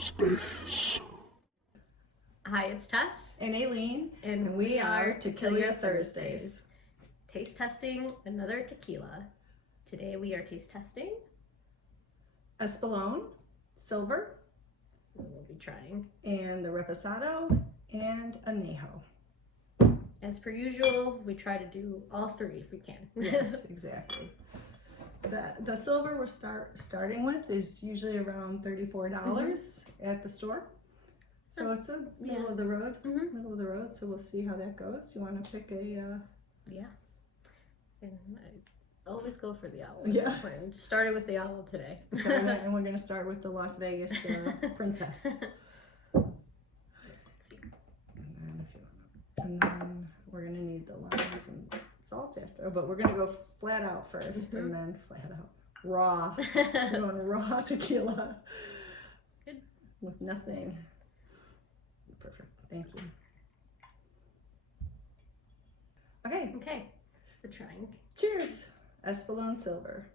space. Hi, it's Tess. And Aileen. And we are Tequilla Thursdays. Taste testing another tequila. Today we are taste testing Espolon, Silver, we'll be trying. And the Reposado, and Añejo. As per usual, we try to do all three if we can. Yes, exactly. The silver we're starting with is usually around $34 at the store. So it's a middle of the road, so we'll see how that goes. You want to pick a... Yeah. And I always go for the owl. Yeah. Started with the owl today. And we're going to start with the Las Vegas Princess. And then we're going to need the limes and salt after. But we're going to go flat out first and then flat out. Raw. We're going raw tequila. Good. With nothing. Perfect. Thank you. Okay. So trying. Cheers. Espolon Silver.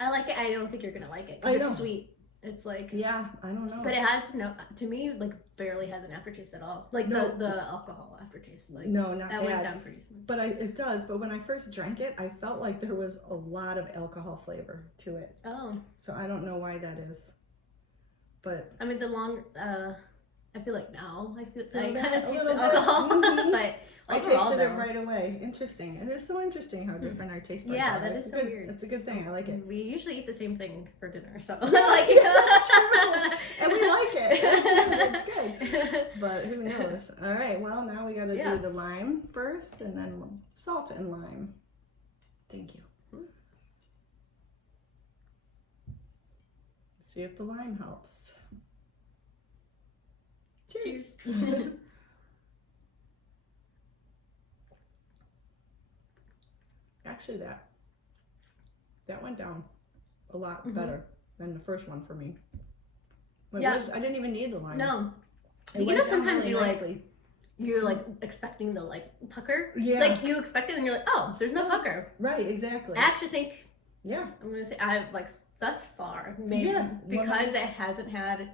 I like it. I don't think you're going to like it. I know. It's sweet. It's like... Yeah, I don't know. But it has to me, like, barely has an aftertaste at all. Like, no. the alcohol aftertaste. Like, no, not that bad. went down pretty smooth. But it does. But when I first drank it, I felt like there was a lot of alcohol flavor to it. Oh. So I don't know why that is. But I mean, I feel like now I kind of taste the bit. alcohol, but I overall, tasted it right away. Interesting. It is so interesting how different our taste buds are. Yeah, that is so weird. It's a good thing. I like it. We usually eat the same thing for dinner, so That's true. And we like it. It's good. But who knows? All right. Well, now we got to do the lime first, and then salt and lime. Thank you. Let's see if the lime helps. Cheers. Actually, that went down a lot better than the first one for me. I didn't even need the lime. No, It you know, went down sometimes really you're like expecting the pucker. Yeah. Like you expect it, and you're like, oh, there's no pucker. Right, exactly. I actually think. Yeah. I'm gonna say I like thus far maybe because it hasn't had.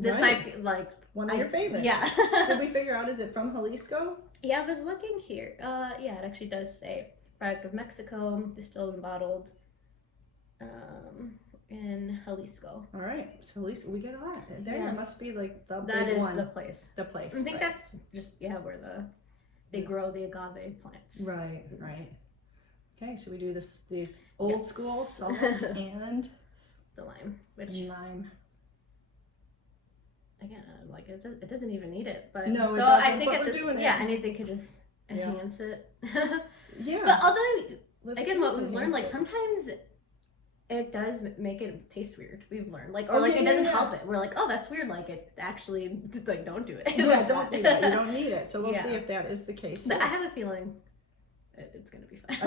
This might be like one of your favorites. Yeah. Did we figure out, is it from Jalisco? Yeah, I was looking here. Yeah, it actually does say product of Mexico, distilled and bottled in Jalisco. All right, so Jalisco, we get a lot. There must be like the that big is one. the place. The place. I think that's just where they grow the agave plants. Right. Okay, should we do these old school salt and the lime, lime? Again, like it doesn't even need it, but no, it so doesn't. I think but we're doing it. anything could just enhance it. Yeah. But although what we've learned, like sometimes it does make it taste weird. We've learned, it doesn't help it. We're like, oh, that's weird. Like it actually, like, don't do it. Yeah, don't do that. You don't need it. So we'll see if that is the case. But I have a feeling it's gonna be fine.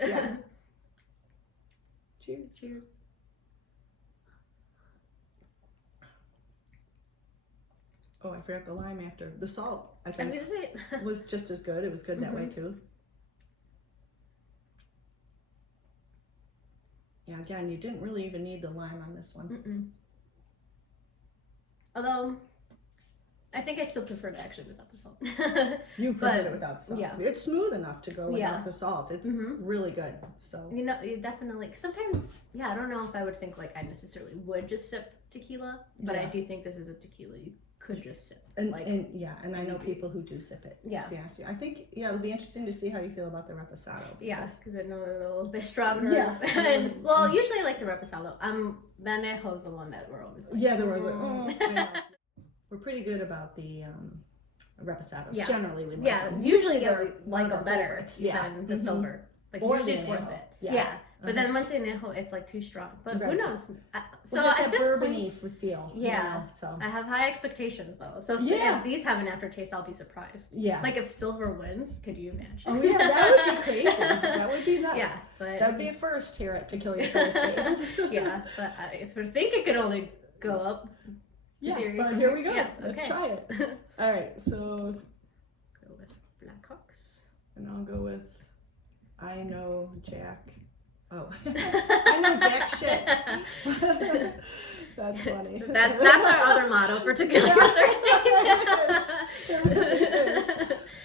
Yeah. Cheers. Oh, I forgot the lime after. The salt, I think, was just as good. It was good that way too. Yeah, again, you didn't really even need the lime on this one. Although, I think I still prefer it actually without the salt. You prefer it without salt. Yeah. It's smooth enough to go without the salt. It's really good. So you definitely, sometimes, I don't know if I would think like I necessarily would just sip tequila, but I do think this is a tequila you could just sip. And I know people who do sip it. Yeah. To be honest with you. I think it'll be interesting to see how you feel about the Reposado. Yes, because I know they're a little bit stronger. Yeah. And, well, usually I like the Reposado. The Añejo is the one that we're always like. Yeah, there was we're pretty good about the Reposados. Yeah. Generally, we like them. Usually They're we like them better than the silver. Like Or usually the it's worth Añejo. it. Yeah. But then once the Añejo, it's like too strong. But who knows? So just at that this bourbony point, feel. Yeah. So I have high expectations though. So if these have an aftertaste, I'll be surprised. Yeah. Like if silver wins, could you imagine? Oh yeah, that would be crazy. That would be nuts. Yeah, but that would be a first here at Tequilla Thursdays. Yeah, but if I think it could only go up. Yeah, but here we go. Yeah, Let's try it. All right, so go with Blackhawks. and I'll go with I know Jack. Oh, I know Jack shit. That's funny. That's our other motto for Tequilla for Thursdays. It is.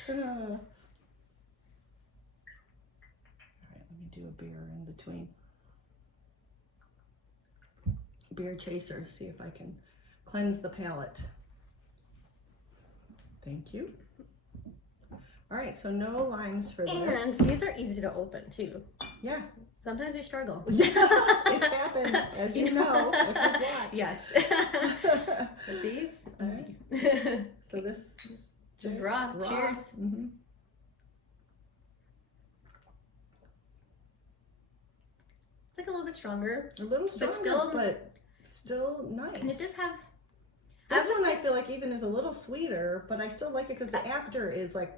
All right, let me do a beer in between. Beer chaser, see if I can cleanse the palate. Thank you. All right, so no limes for this. And these are easy to open too. Yeah. Sometimes we struggle. Yeah, it's happened, as you know, if you've watched. Yes. With these, easy. Right. So this is just raw. Cheers. Mm-hmm. It's like a little bit stronger. A little stronger, but still nice. And it does have... This one I feel like even is a little sweeter, but I still like it because the after is like...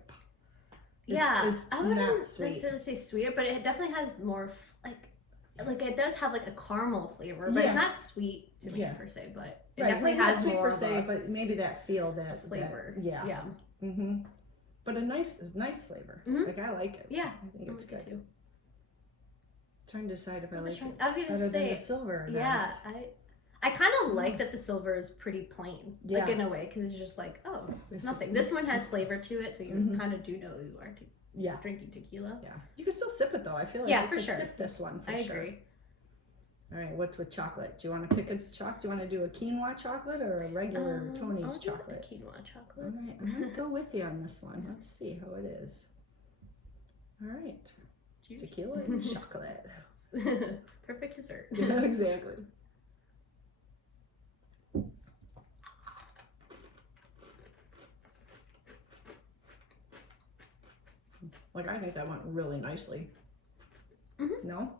I wouldn't not sweet. necessarily say sweeter, but it definitely has more like it does have like a caramel flavor, but it's not sweet to me per se, but it definitely has sweet more per se, but maybe that feel, that flavor. Yeah. Mm-hmm. But a nice flavor. Mm-hmm. Like I like it. Yeah, I think it's good. Too. Trying to decide if I like it I was better than the silver. Or not. I kind of like Mm. that the silver is pretty plain, like in a way, because it's just like, oh, it's nothing. This one has flavor to it, so you kind of do know you are drinking tequila. Yeah, you can still sip it though. I feel like you can sip this one for sure. I agree. All right, what's with chocolate? Do you want to pick a chocolate? Do you want to do a quinoa chocolate or a regular Tony's chocolate? Quinoa chocolate. All right, I'm gonna go with you on this one. Let's see how it is. All right, cheers. Tequila and chocolate. Perfect dessert. Yeah, exactly. Like, I think that went really nicely. Mm-hmm. No?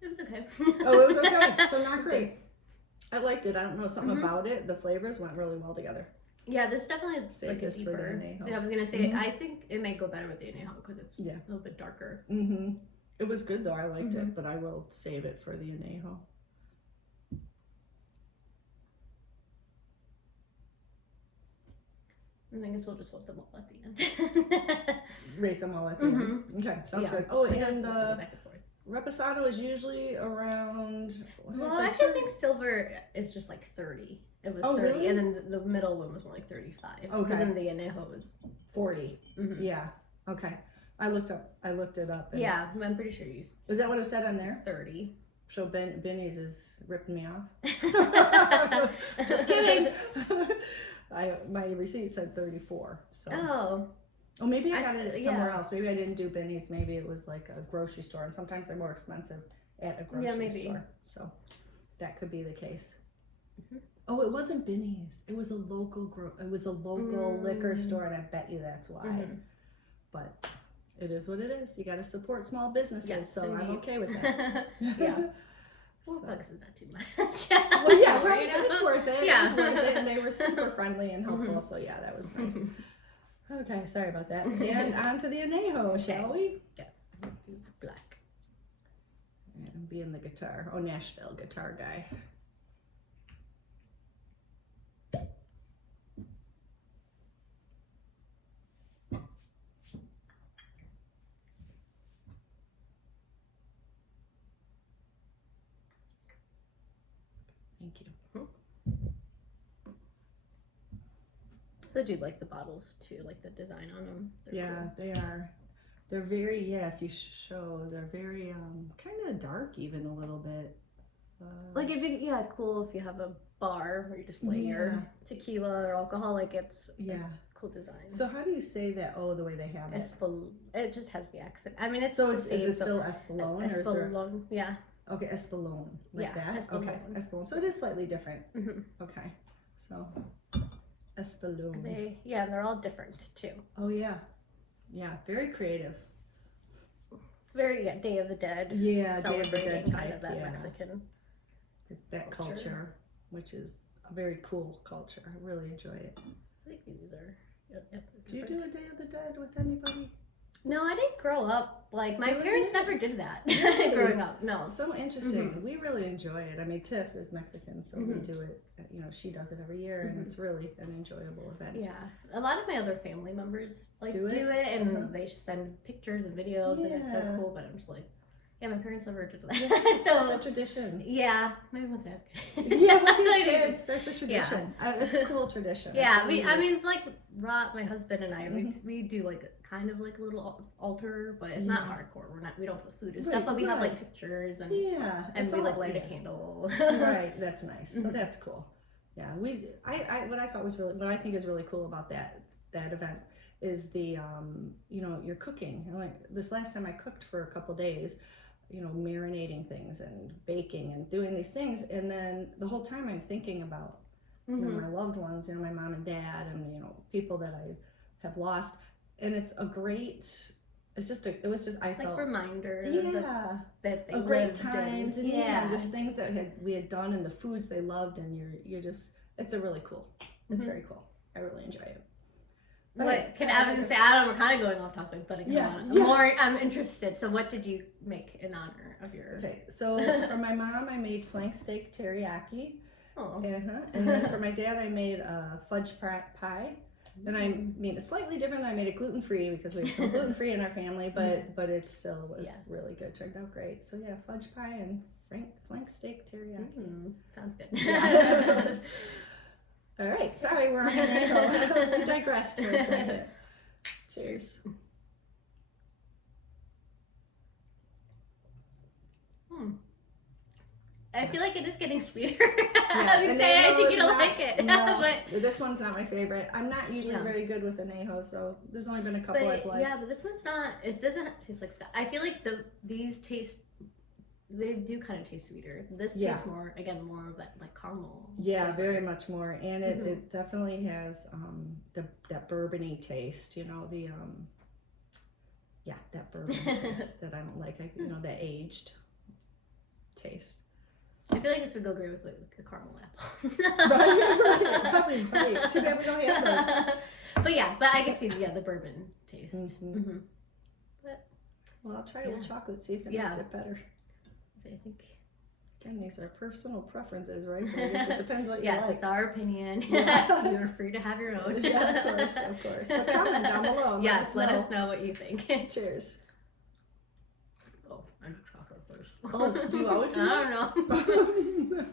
It was okay. Oh, it was okay. So not great. I liked it. I don't know, something about it. The flavors went really well together. Yeah, this definitely like this deeper. For the añejo. Yeah, I was gonna say I think it may go better with the añejo because it's a little bit darker. Mm-hmm. It was good though. I liked it, but I will save it for the añejo. I guess we'll just vote them all at the end. Rate them all at the end. Okay, sounds good. Oh, and the reposado is usually around... Well, I actually think silver is just like 30. It was 30, really? And then the middle one was more like 35. Okay. Because then the añejo was 40. Yeah. Okay. I looked it up. Yeah, I'm pretty sure you used. Is that what it said on there? 30. So Benny's is ripping me off. Just kidding. My receipt said 34. So. Oh, maybe I got it somewhere else. Maybe I didn't do Benny's. Maybe it was like a grocery store, and sometimes they're more expensive at a grocery store. So that could be the case. Oh, it wasn't Benny's. It was a local liquor store, and I bet you that's why. But it is what it is. You got to support small businesses, so indeed. I'm okay with that. Yeah. $4 is not too much. Well, yeah, right. It's worth it. Yeah. It's worth it, and they were super friendly and helpful. So yeah, that was nice. Okay, sorry about that. And on to the añejo, shall we? Yes. Do black. And being the guitar, Nashville guitar guy. Thank you. So do you like the bottles too, like the design on them? They're cool. They are. They're very, if you show, they're very kind of dark even a little bit. Like it'd be, cool if you have a bar where you just lay your tequila or alcohol, like it's cool design. So how do you say that, the way they have it? It just has the accent. I mean, it's so is it still Espolon? Espolon, yeah. Okay, Espolon, like that? Espolon. Okay, Espolon. So it is slightly different. Okay, so Espolon. They're all different too. Oh yeah, very creative. Very Day of the Dead. Yeah, Day of the Dead type. Kind of that Mexican. That culture, which is a very cool culture. I really enjoy it. I think these are. Do you do a Day of the Dead with anybody? No, I didn't grow up. Like, my parents never did that growing up. No. So interesting. We really enjoy it. I mean, Tiff is Mexican, so we do it, you know, she does it every year, and it's really an enjoyable event. Yeah. A lot of my other family members, like, do it and they send pictures and videos, and it's so cool, but I'm just like, yeah, my parents never did that. Yeah, so the tradition. Yeah, maybe once I have kids. Yeah, once you have kids, start the tradition. It's a cool tradition. Yeah, I mean, like, my husband and I, we do like kind of like a little altar, but it's not hardcore. We don't put food and stuff, but we have like pictures and we like light a candle. Right, that's nice. So that's cool. Yeah, what I think is really cool about that event is the you know, you're cooking. Like this last time I cooked for a couple days, you know, marinating things and baking and doing these things, and then the whole time I'm thinking about you know, my loved ones, you know, my mom and dad, and you know, people that I have lost, and it's a great. It was just I like felt reminder. That they great times, and and just things that we had done, and the foods they loved, and you're just, it's a really cool. It's very cool. I really enjoy it. I was gonna say, I don't know, we're kind of going off topic, but I'm interested. So what did you make in honor of your? Okay, so for my mom, I made flank steak teriyaki. Oh. And then for my dad, I made a fudge pie. Then I made it slightly different. I made it gluten-free because we have some gluten-free in our family, but it still was really good. Turned out great. So yeah, fudge pie and flank steak teriyaki. Sounds good. Yeah. All right, sorry, we're on the we digressed for a second. Cheers. I feel like it is getting sweeter. I think you'll like it. No, but this one's not my favorite. I'm not usually very good with anejo, so there's only been a couple I've liked. Yeah, but this one's not. It doesn't taste like Scotch. I feel like these taste. They do kind of taste sweeter. This tastes more of that like caramel. Yeah, flavor. Very much more, and it definitely has that bourbony taste. You know that bourbon taste that I don't like. You know, that aged taste. I feel like this would go great with like a caramel apple. right. Probably great. Too bad we don't have those. But I can see the bourbon taste. But well, I'll try it with chocolate, see if it makes it better. I think again, these are personal preferences, right? But I guess it depends what you like. Yes, it's our opinion. You're free to have your own. Yeah, of course. But comment down below. Yes, let us know what you think. Cheers. Oh, I do chocolate first. Oh, do you always do that? I don't know.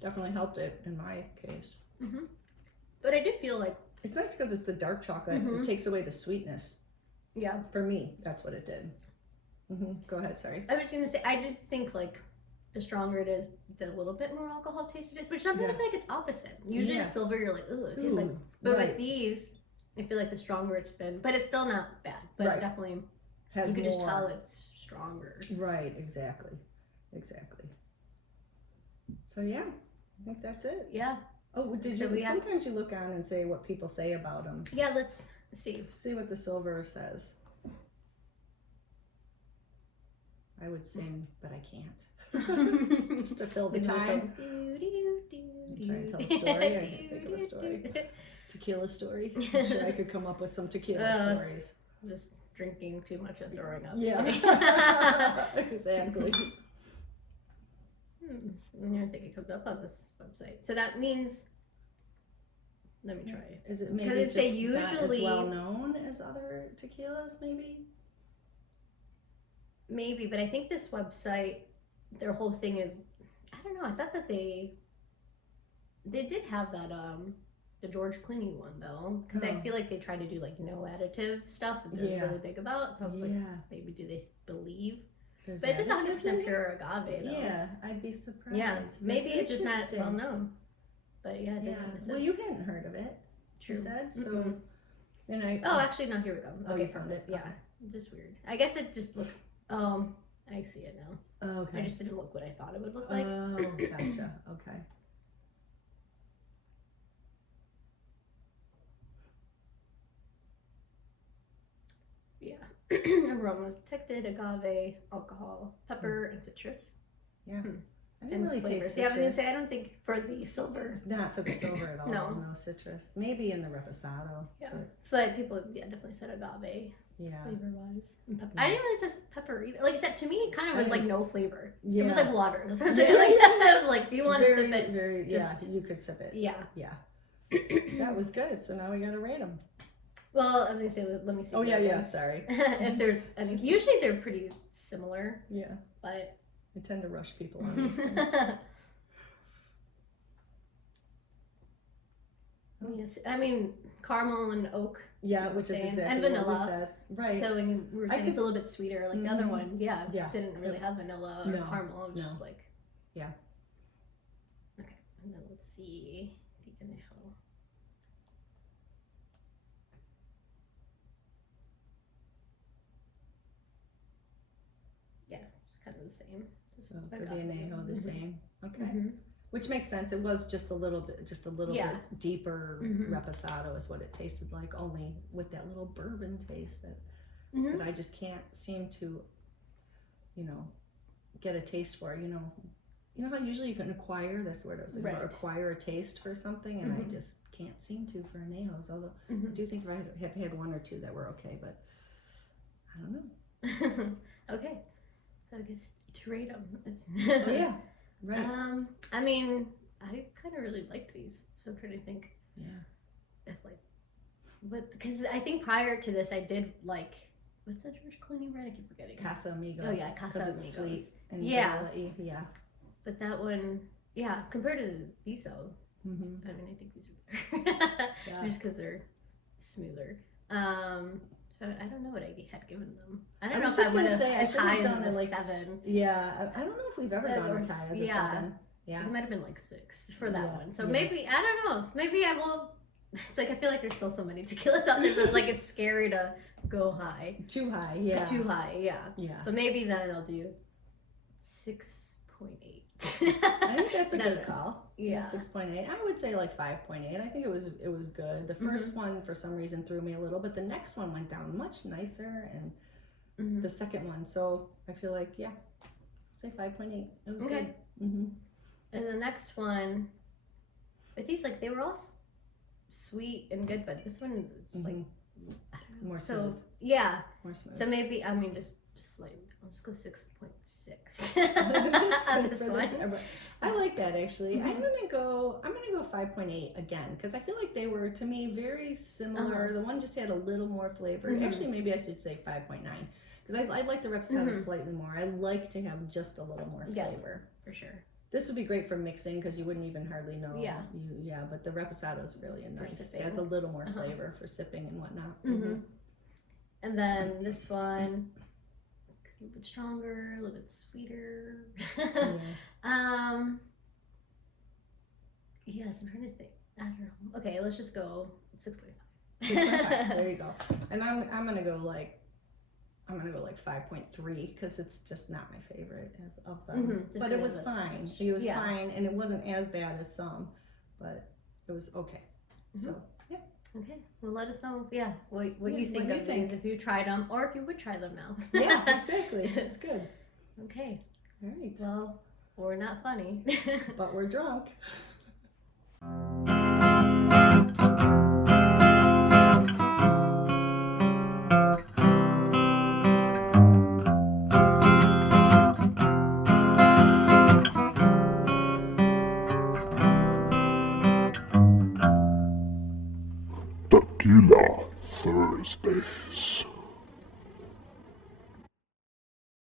Definitely helped it in my case. But I do feel like it's nice because it's the dark chocolate. It takes away the sweetness. Yeah. For me, that's what it did. Go ahead, sorry. I was going to say, I just think like the stronger it is, the little bit more alcohol taste it is, which sometimes I feel like it's opposite. Usually the silver, you're like, ooh, it tastes like, but with these, I feel like the stronger it's been, but it's still not bad, but it definitely, you can just tell it's stronger. Right, exactly. So yeah, I think that's it. Yeah. Oh, sometimes you look on and say what people say about them. Yeah, let's see what the silver says. I would sing, but I can't. Just to fill the time. I'm trying to tell a story. I can't think of a story. Tequila story. I'm sure I could come up with some tequila stories. Just drinking too much and throwing up. Yeah. Exactly. I don't think it comes up on this website. So that means. Let me try it. Is it maybe just usually not as well known as other tequilas? Maybe, but I think this website, their whole thing is, I don't know. I thought that they did have that the George Clooney one though, because I feel like they try to do like no additive stuff that they're really big about. So I was like, maybe do they believe? But it's just 100% pure agave though. Yeah, I'd be surprised. Yeah, maybe it's just not well known. But yeah, it doesn't. Well, you hadn't heard of it. True. You said so. And actually, no. Here we go. Okay, found it. Yeah, just weird. I guess it just looks. I see it now. Oh, okay. I just didn't look what I thought it would look like. Oh, gotcha. Okay. Yeah. Aromas detected: agave, alcohol, pepper, and citrus. Yeah. I didn't really taste citrus. Yeah, I was gonna say I don't think for the silver. It's not for the silver at all. No citrus. Maybe in the reposado. Yeah, but people definitely said agave. Yeah. Flavor wise. I didn't really taste pepper either. Like, except to me, it kind of was like no flavor. Yeah. It was like water. That's what I'm saying. Like, I was like, if you want to sip it. Yeah, you could sip it. Yeah. Yeah. That was good. So now we got to rate them. Well, I was going to say, let me see. Oh, yeah, sorry. If there's, usually they're pretty similar. Yeah. But. I tend to rush people on these things. Yes. I mean, caramel and oak. Yeah, which is exactly and vanilla. what we said. Right. So when we were saying it's a little bit sweeter, like the other one, didn't really have vanilla or caramel. It was just like. Yeah. Okay, and then let's see the anejo. Yeah, it's kind of the same. So for the anejo, the same. Okay. Which makes sense. It was just a little bit deeper reposado is what it tasted like, only with that little bourbon taste that I just can't seem to, get a taste for. You know how usually you can acquire, that's what it was, acquire a taste for something, and I just can't seem to for anejos. Although I do think I have had one or two that were okay, but I don't know. Okay, so I guess to rate them. Oh yeah. Right. I mean, I kind of really liked these, so I'm trying to think. Yeah. But because I think prior to this, I did like, what's the George Clooney brand? I keep forgetting. Casamigos. Oh yeah, Casamigos. Because it's sweet and yeah. Yeah. But that one, compared to these though, I mean, I think these are better. Just because they're smoother. I don't know what I had given them. I don't know if I would have as high as a 7. Yeah, I don't know if we've ever gone as high as a 7. Yeah, it might have been like 6 for that one. So maybe, I don't know. Maybe I will. It's like I feel like there's still so many tequilas out there, so it's like it's scary to go high. Too high, yeah. Too high, yeah. Yeah. But maybe then I'll do 6.8. I think that's a good call. Yeah, 6.8. I would say like 5.8. I think it was good. The first one for some reason threw me a little, but the next one went down much nicer, and the second one. So I feel like I'll say 5.8. It was good. And the next one, but these they were all sweet and good, but this one just I don't know. More smooth. So yeah, more smooth. So maybe just slightly. I'll just go 6.6 on this one. I like that actually. I'm gonna go 5.8 again because I feel like they were to me very similar. The one just had a little more flavor. Actually, maybe I should say 5.9 because I like the reposado slightly more. I like to have just a little more flavor. For sure. This would be great for mixing because you wouldn't even hardly know. Yeah. But the reposado is really nice. It has a little more flavor for sipping and whatnot. And then this one. A little bit stronger, a little bit sweeter. Yes, I'm trying to think. I don't know. Okay, let's just go 6.5. 6.5. There you go. And I'm gonna go like 5.3 because it's just not my favorite of them. But it was fine. It was fine, and it wasn't as bad as some, but it was okay. So yeah. Okay, well let us know, what you think of these, if you tried them, or if you would try them now. Yeah, exactly. That's good. Okay. All right. Well, we're not funny. But we're drunk.